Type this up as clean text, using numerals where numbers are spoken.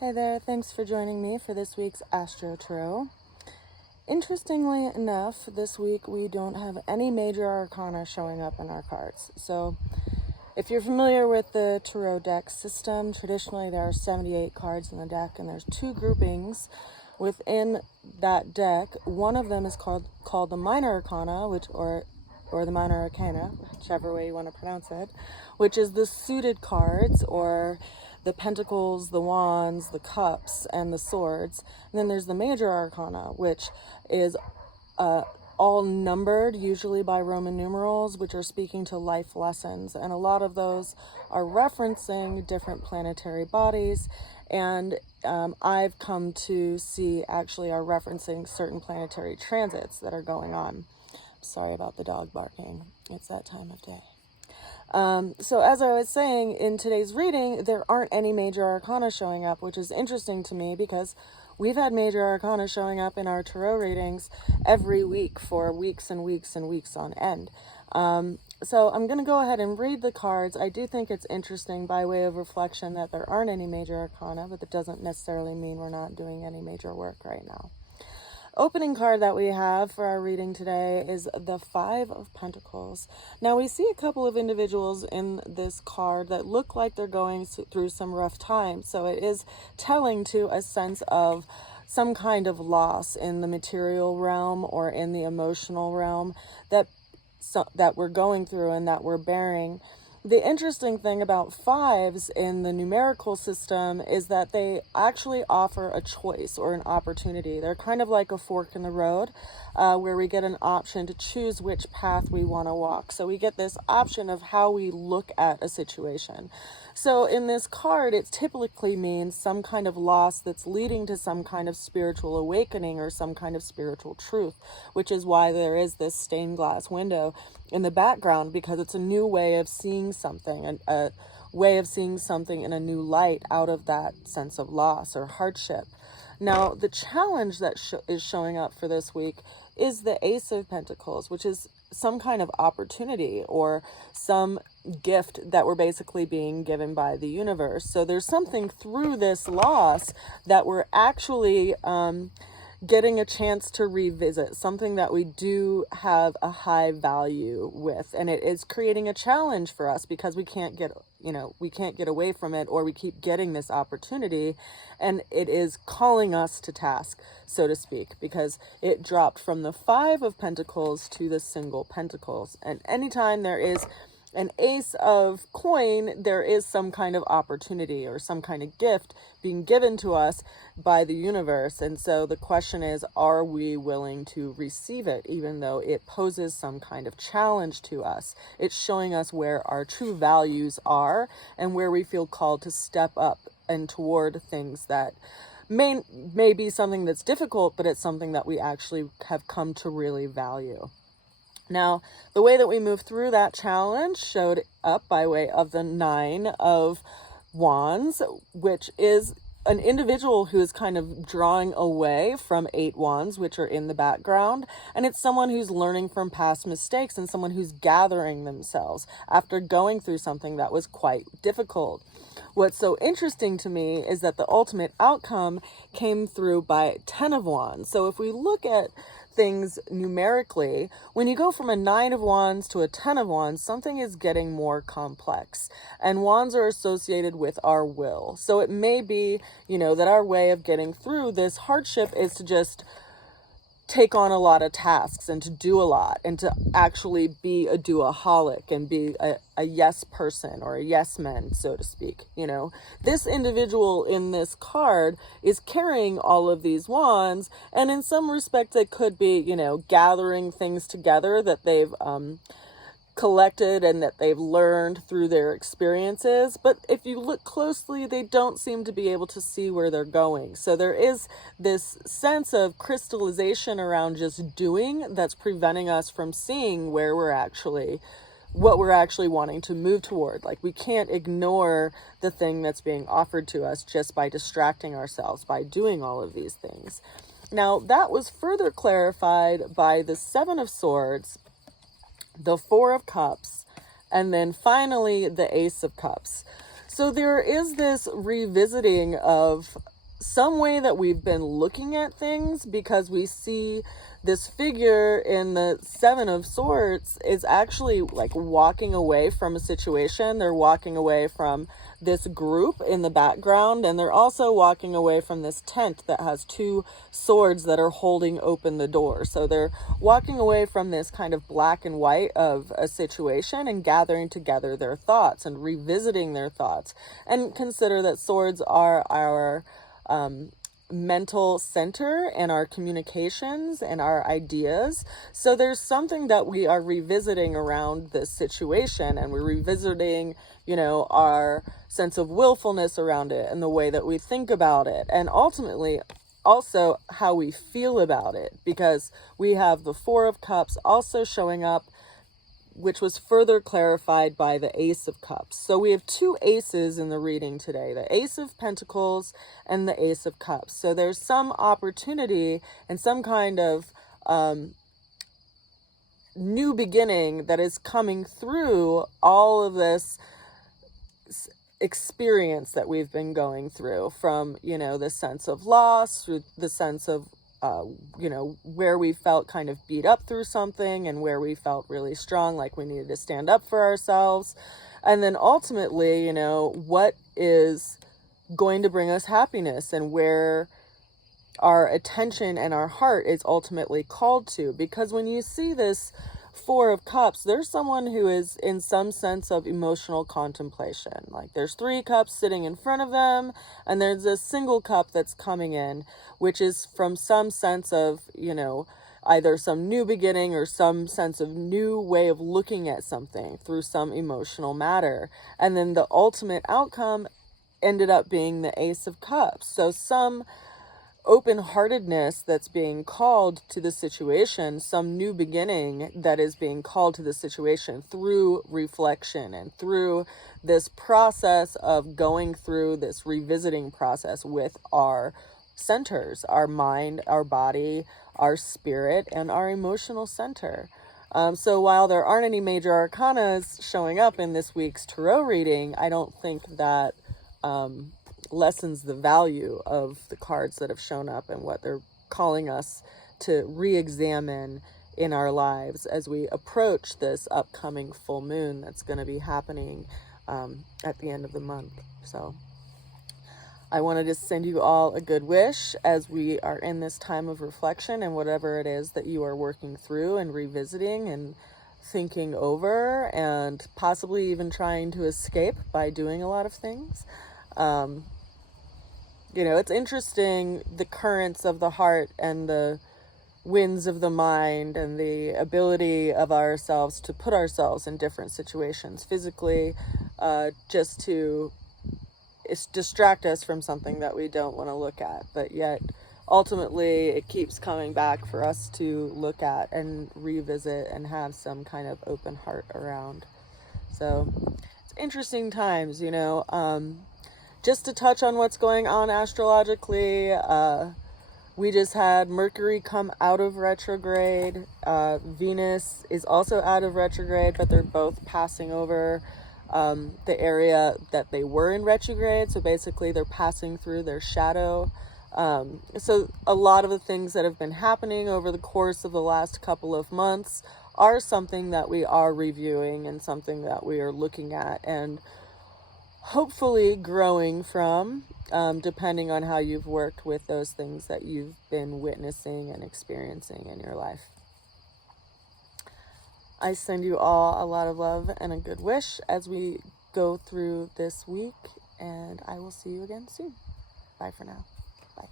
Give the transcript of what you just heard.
Hey there, thanks for joining me for this week's AstroTarot. Interestingly enough, this week we don't have any major arcana showing up in our cards. So if you're familiar with the tarot deck system, traditionally there are 78 cards in the deck and there's two groupings within that deck. One of them is called the minor arcana, or the minor arcana, whichever way you want to pronounce it, which is the suited cards, or the pentacles, the wands, the cups, and the swords. And then there's the major arcana, which is all numbered, usually by Roman numerals, which are speaking to life lessons. And a lot of those are referencing different planetary bodies. And I've come to see actually are referencing certain planetary transits that are going on. Sorry about the dog barking. It's that time of day. So as I was saying, in today's reading, there aren't any major arcana showing up, which is interesting to me because we've had major arcana showing up in our tarot readings every week for weeks and weeks and weeks on end. So I'm going to go ahead and read the cards. I do think it's interesting by way of reflection that there aren't any major arcana, but that doesn't necessarily mean we're not doing any major work right now. Opening card that we have for our reading today is the Five of Pentacles. Now we see a couple of individuals in this card that look like they're going through some rough times. So it is telling to a sense of some kind of loss in the material realm or in the emotional realm that we're going through and that we're bearing. The interesting thing about fives in the numerical system is that they actually offer a choice or an opportunity. They're kind of like a fork in the road where we get an option to choose which path we want to walk. So we get this option of how we look at a situation. So in this card, it typically means some kind of loss that's leading to some kind of spiritual awakening or some kind of spiritual truth, which is why there is this stained glass window in the background, because it's a new way of seeing something, a way of seeing something in a new light out of that sense of loss or hardship. Now, the challenge that is showing up for this week is the Ace of Pentacles, which is some kind of opportunity or some gift that we're basically being given by the universe. So there's something through this loss that we're actually getting a chance to revisit, something that we do have a high value with, and it is creating a challenge for us because we can't get away from it, or we keep getting this opportunity and it is calling us to task, so to speak, because it dropped from the Five of Pentacles to the Single Pentacles. And anytime there is an ace of coin, there is some kind of opportunity or some kind of gift being given to us by the universe. And so the question is, are we willing to receive it, even though it poses some kind of challenge to us? It's showing us where our true values are and where we feel called to step up and toward things that may be something that's difficult, but it's something that we actually have come to really value. Now, the way that we move through that challenge showed up by way of the Nine of Wands, which is an individual who is kind of drawing away from Eight Wands, which are in the background. And it's someone who's learning from past mistakes and someone who's gathering themselves after going through something that was quite difficult. What's so interesting to me is that the ultimate outcome came through by 10 of Wands. So if we look at things numerically, when you go from a 9 of Wands to a 10 of Wands, something is getting more complex. And Wands are associated with our will. So it may be, that our way of getting through this hardship is to just take on a lot of tasks and to do a lot and to actually be a doaholic and be a yes person or a yes man, so to speak. This individual in this card is carrying all of these wands, and in some respect it could be, gathering things together that they've collected and that they've learned through their experiences. But if you look closely, they don't seem to be able to see where they're going. So there is this sense of crystallization around just doing that's preventing us from seeing where what we're actually wanting to move toward. Like, we can't ignore the thing that's being offered to us just by distracting ourselves by doing all of these things. Now, that was further clarified by the Seven of Swords, the Four of Cups, and then finally the Ace of Cups. So there is this revisiting of some way that we've been looking at things, because we see this figure in the Seven of Swords is actually like walking away from a situation. They're walking away from this group in the background, and they're also walking away from this tent that has two swords that are holding open the door. So they're walking away from this kind of black and white of a situation and gathering together their thoughts and revisiting their thoughts. And consider that swords are our mental center and our communications and our ideas. So there's something that we are revisiting around this situation, and we're revisiting, you know, our sense of willfulness around it and the way that we think about it, and ultimately also how we feel about it, because we have the Four of Cups also showing up, which was further clarified by the Ace of Cups. So we have two aces in the reading today, the Ace of Pentacles and the Ace of Cups. So there's some opportunity and some kind of new beginning that is coming through all of this experience that we've been going through, from, you know, the sense of loss, through the sense of you know, where we felt kind of beat up through something, and where we felt really strong, like we needed to stand up for ourselves. And then ultimately, you know, what is going to bring us happiness, and where our attention and our heart is ultimately called to. Because when you see this Four of Cups, there's someone who is in some sense of emotional contemplation. Like there's three cups sitting in front of them, and there's a single cup that's coming in, which is from some sense of, you know, either some new beginning or some sense of new way of looking at something through some emotional matter. And then the ultimate outcome ended up being the Ace of Cups. So some open-heartedness that's being called to the situation, some new beginning that is being called to the situation through reflection and through this process of going through this revisiting process with our centers, our mind, our body, our spirit, and our emotional center. So while there aren't any major arcanas showing up in this week's tarot reading, I don't think that lessens the value of the cards that have shown up and what they're calling us to re-examine in our lives as we approach this upcoming full moon that's going to be happening at the end of the month. So I wanted to send you all a good wish as we are in this time of reflection, and whatever it is that you are working through and revisiting and thinking over, and possibly even trying to escape by doing a lot of things. You know, it's interesting, the currents of the heart and the winds of the mind and the ability of ourselves to put ourselves in different situations physically, just to distract us from something that we don't want to look at. But yet, ultimately, it keeps coming back for us to look at and revisit and have some kind of open heart around. So, it's interesting times, you know. Just to touch on what's going on astrologically, we just had Mercury come out of retrograde. Venus is also out of retrograde, but they're both passing over the area that they were in retrograde. So basically they're passing through their shadow. So a lot of the things that have been happening over the course of the last couple of months are something that we are reviewing and something that we are looking at and hopefully growing from, depending on how you've worked with those things that you've been witnessing and experiencing in your life. I send you all a lot of love and a good wish as we go through this week, and I will see you again soon. Bye for now. Bye.